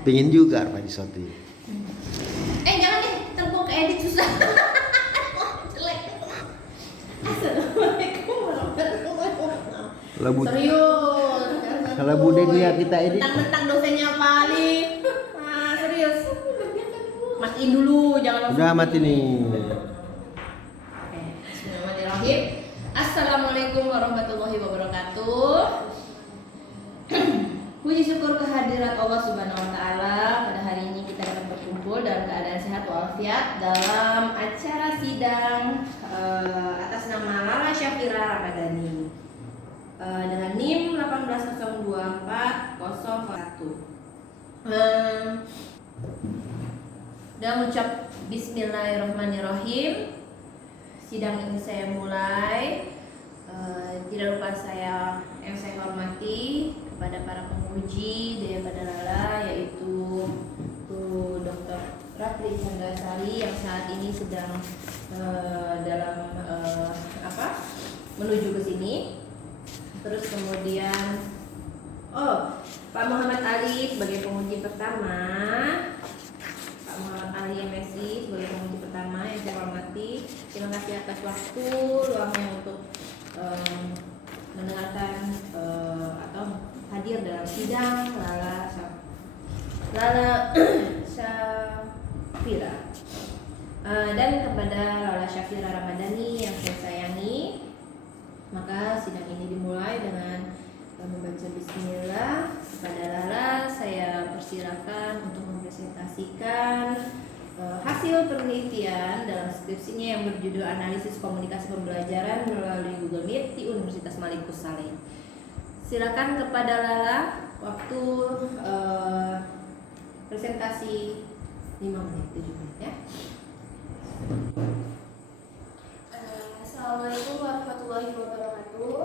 Pengen juga Pak Soti. Jangan deh, terpuk edit susah. Jelek. Assalamualaikum warahmatullahi wabarakatuh. Serius. Kalau Bude dia kita edit. Mentang-mentang dosennya Pali. Serius. Matiin dulu, jangan langsung. Udah mati nih. Bismillahirrahmanirrahim. Assalamualaikum warahmatullahi wabarakatuh. Puji syukur kehadirat Allah Subhanahu wa taala, pada hari ini kita dapat berkumpul dalam keadaan sehat walafiat dalam acara sidang atas nama Lala Syafira Ramadhani dengan NIM 1802401. Dan mengucap Bismillahirrahmanirrahim. Sidang ini saya mulai. Tidak lupa yang saya hormati kepada para penguji daripada Lala, yaitu Dr. Ratri Chandasari yang saat ini sedang menuju ke sini. Terus kemudian Pak Muhammad Ali sebagai penguji pertama, Pak Muhammad Ali MSI sebagai penguji pertama yang saya hormati. Terima kasih atas waktu luangnya untuk mendengarkan atau hadir dalam sidang Lala Syafira. Dan kepada Lala Syafira Ramadhani yang saya sayangi, maka sidang ini dimulai dengan membaca bismillah. Kepada Lala saya persilakan untuk mempresentasikan hasil penelitian dalam skripsinya yang berjudul Analisis Komunikasi Pembelajaran melalui Google Meet di Universitas Malikus Saleh. Silakan kepada Lala, waktu presentasi 5 menit, 7 menit ya. Assalamualaikum warahmatullahi wabarakatuh.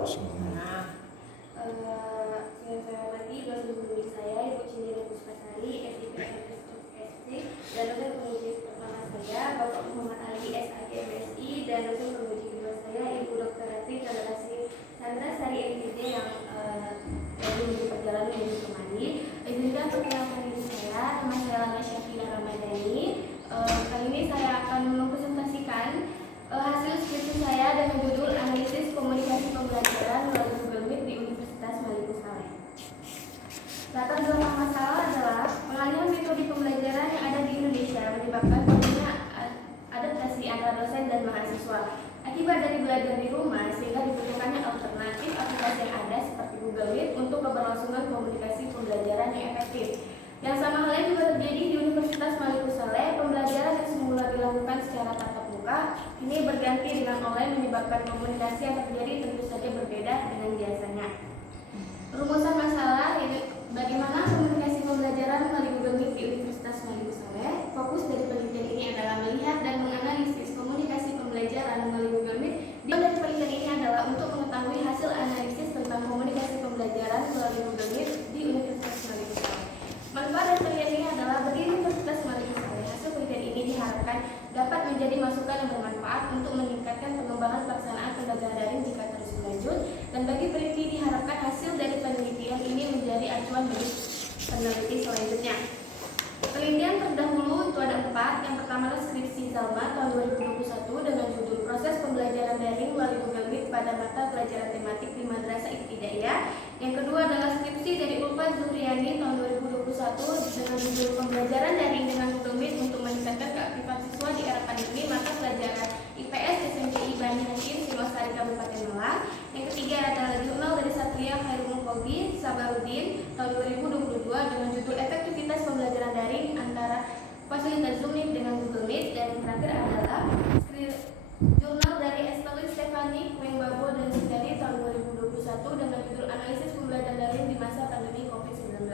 Saya hormati dosen pembimbing saya, Ibu Cindira Puspasari, SIP FSC, dan dosen penguji pertama saya, Bapak Muhammad Ali, SAG MSI, dan dosen penguji kedua saya, Ibu Dr. Ratri Chandasari MPD yang menuju perjalanan menuju kemari. Izinkan perkenalkan diri saya, nama saya Lala Syafira Ramadhani. Kali ini saya akan mempresentasikan hasil skripsi saya dengan judul Analisis Komunikasi Pembelajaran melalui Google Meet di Universitas Malikus Saleh. Latar belakang masalah adalah pengalihan metode pembelajaran yang ada di Indonesia menyebabkan adanya adaptasi antara dosen dan mahasiswa. Akibat dari belajar di rumah, sehingga dibutuhkannya alternatif aplikasi yang ada seperti Google Meet untuk keberlangsungan komunikasi pembelajaran yang efektif. Yang sama halnya juga terjadi di Universitas Malikus Saleh. Pembelajaran yang semula dilakukan secara tatap muka kini berganti dengan online, menyebabkan komunikasi yang terjadi tentu saja berbeda dengan biasanya. Rumusan masalah ini bagaimana komunikasi pembelajaran melalui Google Meet di Universitas Malikus Saleh. Fokus dari penelitian ini adalah melihat dan menganalisis komunikasi pembelajaran melalui Google Meet. Tujuan dari penelitian ini adalah untuk mengetahui hasil analisis tentang komunikasi pembelajaran melalui Google Meet di Universitas Malikus Saleh. Manfaat dari penelitian ini adalah bagi Universitas Malikus Saleh. Hasil penelitian ini diharapkan dapat menjadi masukan yang bermanfaat untuk meningkatkan pengembangan pelaksanaan pembelajaran daring jika terus berlanjut, dan bagi peneliti diharapkan hasil dari penelitian ini menjadi acuan bagi peneliti selanjutnya. Penelitian terdahulu itu ada 4. Yang pertama adalah skripsi Zalma tahun 2021 dengan judul Proses Pembelajaran Daring melalui Google Meet pada mata pelajaran tematik di Madrasah Ibtidaiyah. Yang kedua adalah skripsi dari Ulfa Zuhriani tahun 2021 dengan judul Pembelajaran Daring dengan Google Meet untuk meningkatkan keaktifan siswa di era pandemi mata pelajaran IPS SMPI Bani Hasyim Singosari Kabupaten Malang. Yang ketiga adalah jurnal dari Satria Khairul Muqawi Sabarudin tahun 2022 dengan judul Efektivitas Pembelajaran Daring antara Fasilitas Zoom dengan Google Meet. Dan yang terakhir adalah jurnal dari Estelle Stefani Wengbabo dan Sindari tahun 2021 dengan judul Analisis Pembelajaran Daring di Masa Pandemi COVID-19.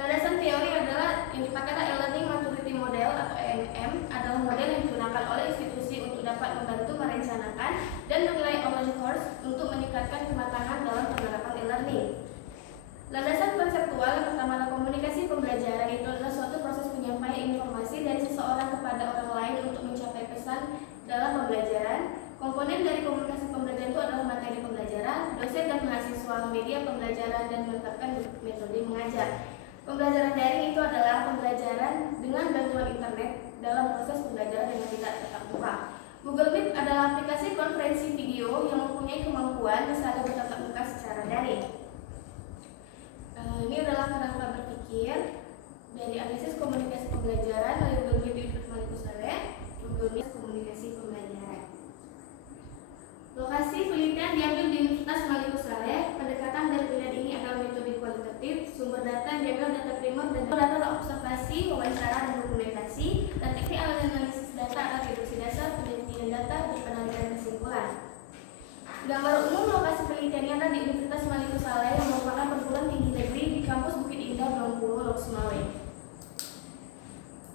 Landasan teori adalah yang dipakai adalah E-Learning Maturity Model atau EMM, adalah model yang digunakan oleh institusi untuk dapat membantu merencanakan dan menilai online course untuk meningkatkan kematangan dalam penerapan e-learning. Landasan konseptual yang pertama adalah komunikasi pembelajaran. Itu adalah suatu proses penyampaian informasi dari seseorang kepada orang lain untuk mencapai pesan dalam pembelajaran. Komponen dari komunikasi pembelajaran itu adalah materi pembelajaran, dosen dan mahasiswa, media pembelajaran, dan menetapkan metode mengajar. Pembelajaran daring itu adalah pembelajaran dengan bantuan internet dalam proses pembelajaran yang tidak tatap muka. Google Meet adalah aplikasi konferensi video yang mempunyai kemampuan bisa bertatap muka secara daring. Ini adalah kerangka berpikir dari analisis komunikasi pembelajaran oleh Google Meet di Universitas Maliku Saleh. Google Meet komunikasi pembelajaran. Lokasi penelitian diambil di Universitas Maliku Saleh. Pendekatan dari penelitian ini adalah metode kualitatif. Sumber data diambil data primer dan data observasi, wawancara, dan dokumentasi. Dan teknik analisis data adalah reduksi dasar, penelitian data, dan penarikan kesimpulan. Gambar umum lokasi penelitiannya adalah di Universitas Maliku Saleh yang merupakan perguruan tinggi negeri di kampus Bukit Indah, Bengkulu, Lok Sumawe.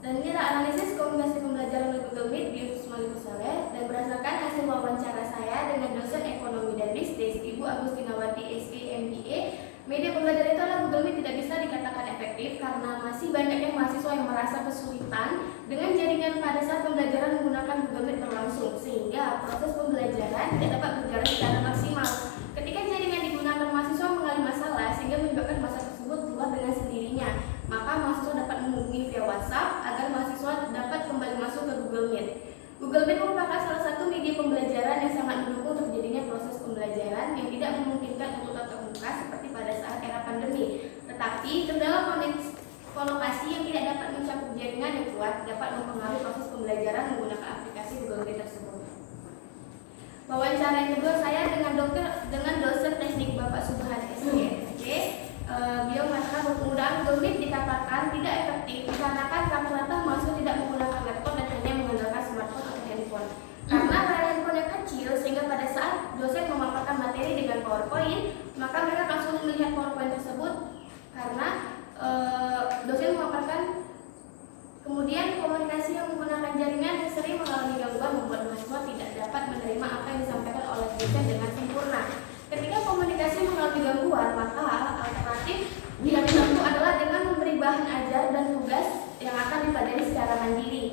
Dan ini adalah analisis komunikasi pembelajaran oleh Google Meet di Universitas Maliku Saleh dan berdasarkan hasil wawancara saya dengan dosen ekonomi dan bisnis Ibu Agustinawati SE MBA. Media pembelajaran itu adalah Google Meet tidak bisa dikatakan efektif karena masih banyaknya mahasiswa yang merasa kesulitan dengan jaringan pada saat pembelajaran menggunakan Google Meet berlangsung, sehingga proses pembelajaran tidak dapat berjalan secara maksimal. Ketika jaringan digunakan mahasiswa mengalami masalah sehingga menyebabkan masalah tersebut keluar dengan sendirinya, maka mahasiswa dapat menghubungi via WhatsApp agar mahasiswa dapat kembali masuk ke Google Meet. Google Meet merupakan salah satu media pembelajaran yang sangat mendukung terjadinya proses pembelajaran yang tidak memungkinkan untuk tatap muka seperti pada saat era pandemi. Tetapi kendala kolokasi yang tidak dapat mencakup jaringan yang kuat dapat mempengaruhi proses pembelajaran menggunakan aplikasi Google Meet tersebut. Wawancara yang kedua saya dengan dosen teknik Bapak Subhan SDMC. Beliau mengatakan penggunaan Google Meet dikatakan tidak efektif dikarenakan rata-rata mahasiswa tidak menggunakan laptop dan hanya menggunakan smartphone atau handphone. Karena pada handphone yang kecil sehingga pada saat dosen memaparkan materi dengan PowerPoint, maka mereka langsung melihat PowerPoint tersebut karena dosen memaparkan. Kemudian komunikasi yang menggunakan jaringan yang sering mengalami gangguan membuat mahasiswa tidak dapat menerima apa yang disampaikan oleh dosen dengan sempurna. Ketika komunikasi mengalami gangguan, maka alternatif yang dilakukan adalah dengan memberi bahan ajar dan tugas yang akan dipelajari secara mandiri.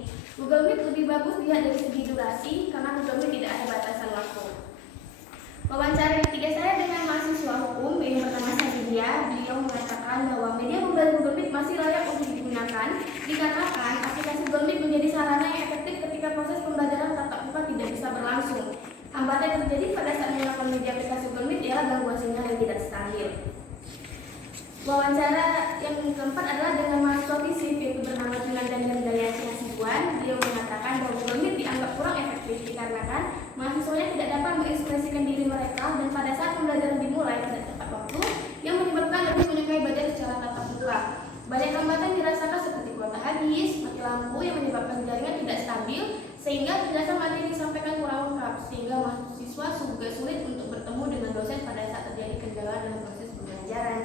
Google Meet lebih bagus dilihat dari segi durasi karena Google Meet tidak ada batasan waktu. Wawancara ketiga saya dengan mahasiswa hukum yang bernama Sadidia. Beliau mengatakan bahwa media pembelajaran Google Meet masih layak untuk digunakan dikarenakan aplikasi Google Meet menjadi sarana yang efektif ketika proses pembelajaran tatap muka tidak bisa berlangsung. Hambatan yang terjadi pada saat menggunakan media aplikasi Google Meet ialah gangguan sinyal yang tidak stabil. Wawancara yang keempat adalah dengan mahasiswa FISIP yaitu bernama Junan dan Dayati Hasibuan. Beliau mengatakan bahwa Google Meet dianggap kurang efektif dikarenakan mahasiswanya tidak dapat mengekspresikan diri mereka dan pada saat pembelajaran dimulai tidak tepat waktu yang menyebabkan lebih menyukai belajar secara tatap muka. Banyak hambatan dirasakan seperti kuota habis, mati lampu yang menyebabkan jaringan tidak stabil sehingga penjelasan materi disampaikan kurang lengkap sehingga mahasiswa juga sulit untuk bertemu dengan dosen pada saat terjadi kendala dalam proses pembelajaran.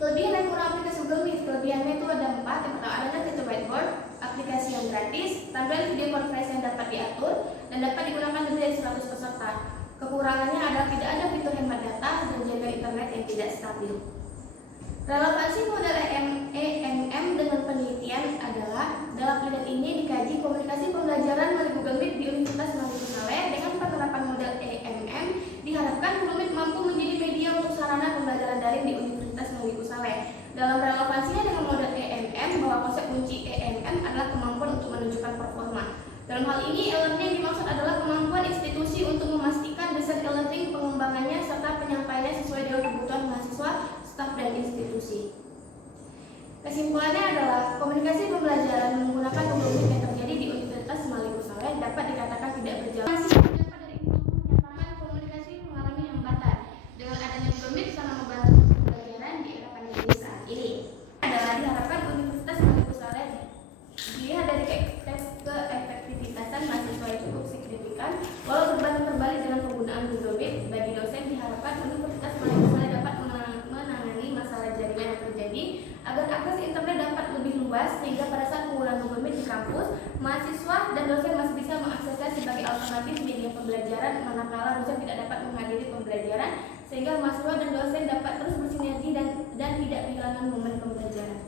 Kelebihan dan kurang aplikasi Google Meet. Kelebihannya itu ada 4. Yang pertama adanya fitur whiteboard, aplikasi yang gratis, tampilan video konferensi yang dapat diatur dan dapat digunakan lebih dari 100 peserta. Kekurangannya adalah tidak ada fitur hemat data dan jaringan internet yang tidak stabil. Relevansi model EMM dengan penelitian adalah dalam penelitian ini dikaji komunikasi pembelajaran melalui Google Meet di Universitas Maliku Saleh. Dengan penerapan model EMM diharapkan Google Meet mampu menjadi media untuk sarana pembelajaran daring di Universitas Maliku Saleh. Dalam relevansinya dengan model EMM bahwa konsep kunci EMM adalah kemampuan untuk menunjukkan performa. Dalam hal ini e-learning yang dimaksud adalah kemampuan institusi untuk memastikan desain e-learning pengembangannya serta penyampaiannya sesuai dengan kebutuhan mahasiswa, staf dan institusi. Kesimpulannya adalah komunikasi pembelajaran menggunakan Google Meet yang terjadi di Universitas Maliku Saleh dapat dikatakan tidak berjalan. Pada info menyatakan komunikasi mengalami hambatan. Dengan adanya Google Meet sangat membantu pembelajaran di era pandemi saat ini. Adalah diharapkan Universitas Maliku Saleh dilihat dari keefektivitasan mahasiswa yang cukup signifikan. Walau berbanding terbalik dengan penggunaan Google Meet, bagi dosen diharapkan Universitas Maliku Saleh dapat menangani masalah jaringan yang terjadi agar akses internet dapat lebih luas sehingga pada saat penggunaan Google Meet di kampus, mahasiswa dan dosen masih bisa mengaksesnya sebagai alternatif media pembelajaran manakala dosen tidak dapat menghadiri pembelajaran sehingga mahasiswa dan dosen dapat terus bersinergi dan tidak kehilangan momen pembelajaran.